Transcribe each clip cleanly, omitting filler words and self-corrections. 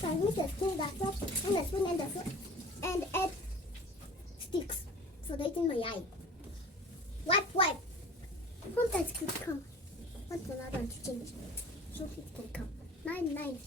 So I need to clean that up and the spoon and the foot and add sticks so they in my eye. Wipe. Sometimes it could come. What's another one to change? So it can come. 9.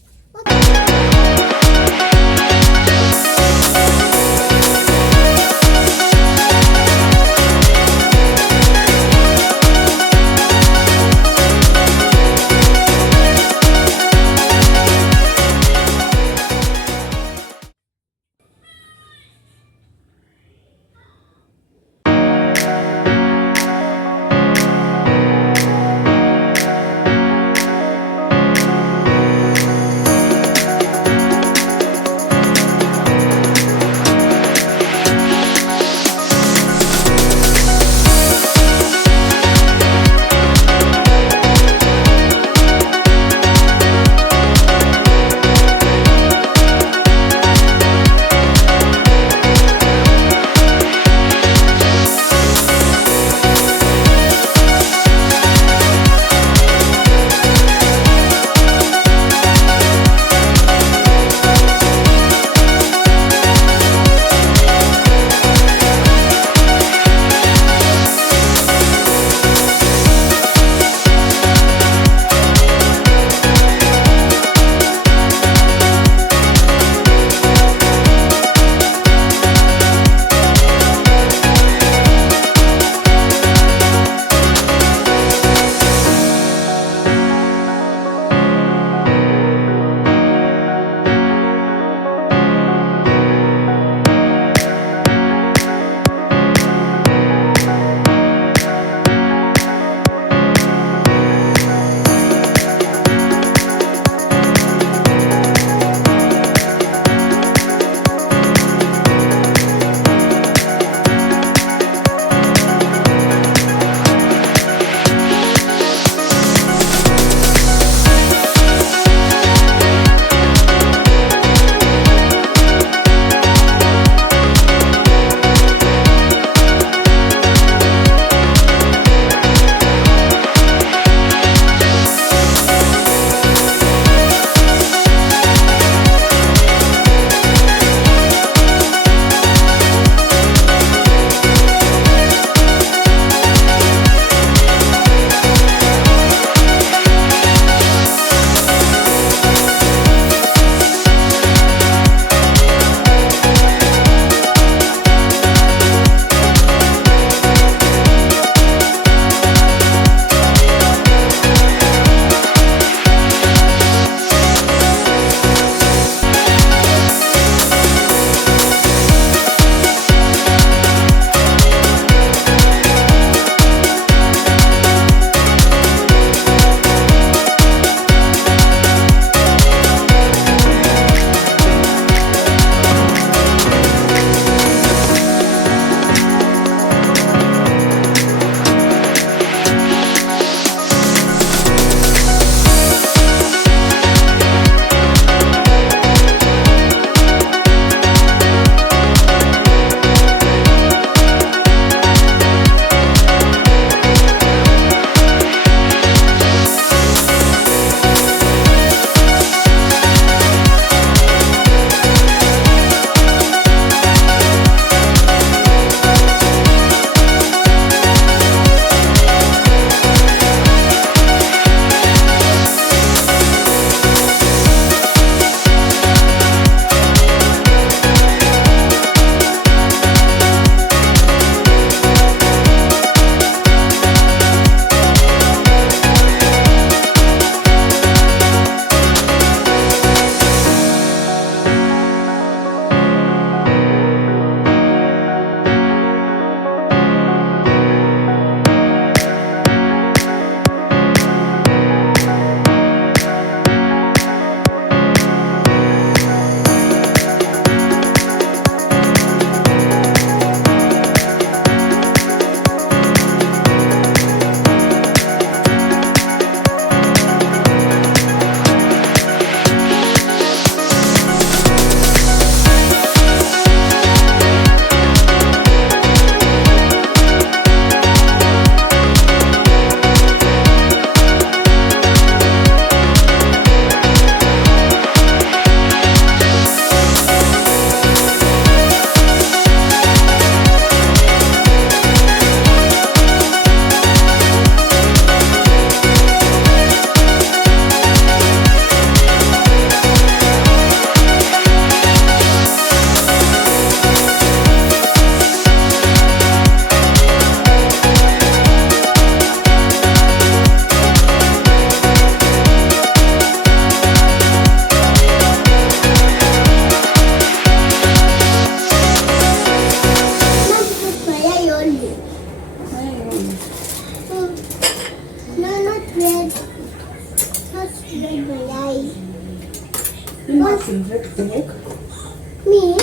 Me?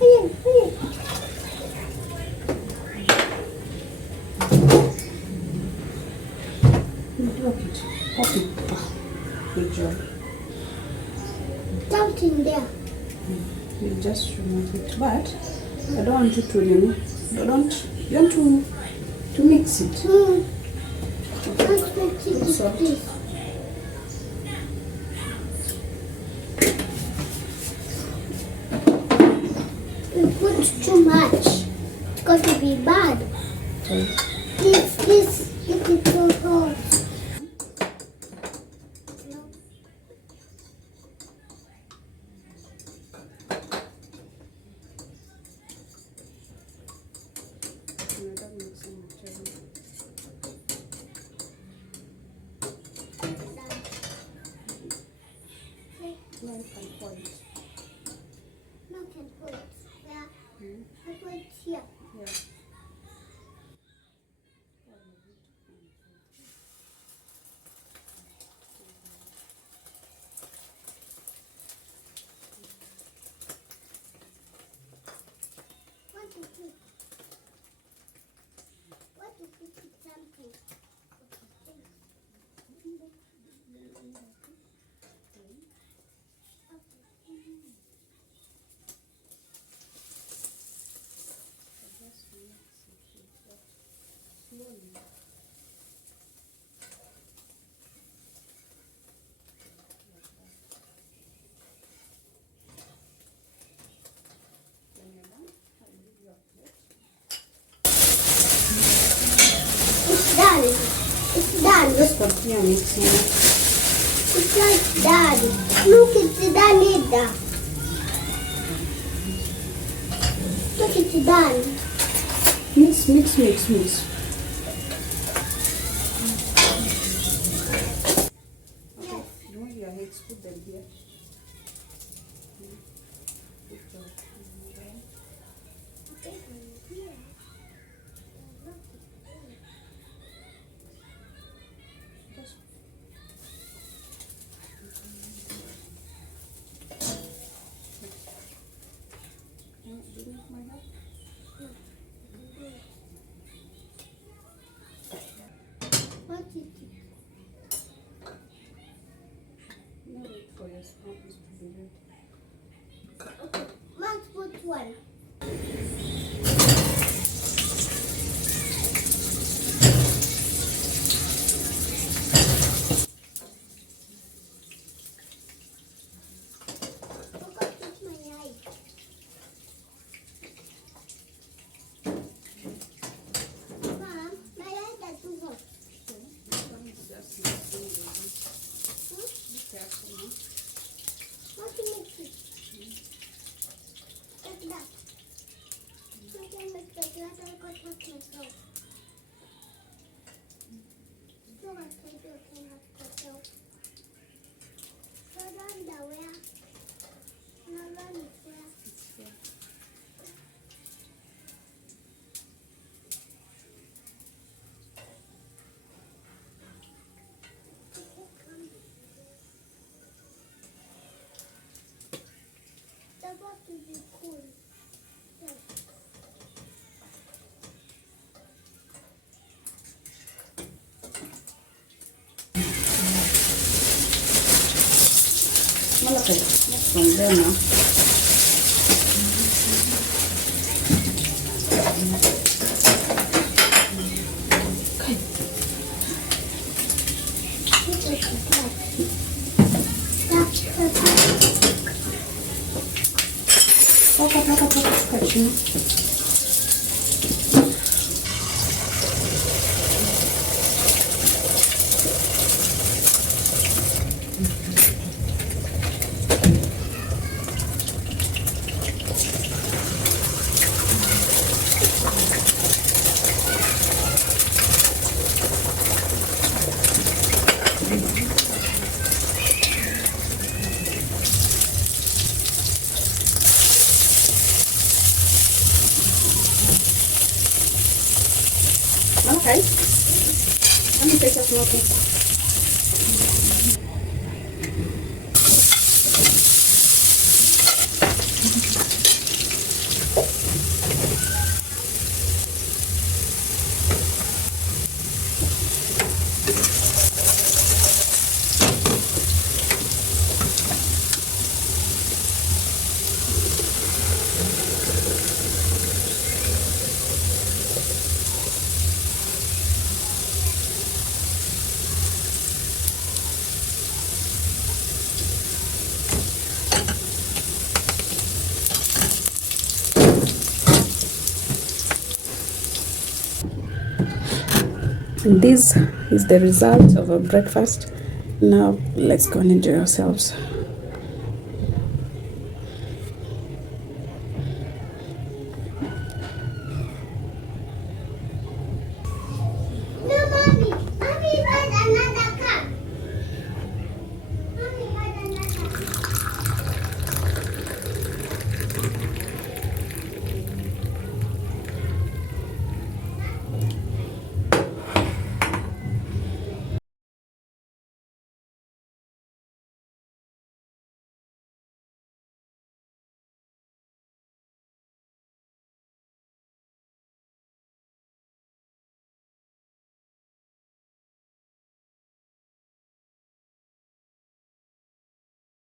Here. Look it. Pop it. Oh, good job. Something there. You just remove it. But I don't want you to remove. You want to mix it. Let's mix it with this. We put too much. It's going to be bad. Okay. This is so hot. Now you can pour it. Now I can put it. Yeah. I put it here. Yeah. What to put? What to put in something? It's done. It's done. Just continue mixing it. It's just done. Look, it's done either. Look, it's done. Mix. Okay, remove your heads, put them here. Put them there. Just do you need my help? What is it? No, wait for your sponges to be ready. Okay, let's put one. Look, I put my eye. Mom, my eyes are too hot. Just mixing it. Be careful, no? How to mix it? Like that. I can mix it like I got touch myself. So much paper can have myself. So down the where? No, run it where? It's here. That's about to be cool. Yeah. Okay, that's from there now. Catching. Okay. Let me take a small piece. This is the result of our breakfast. Now let's go and enjoy ourselves.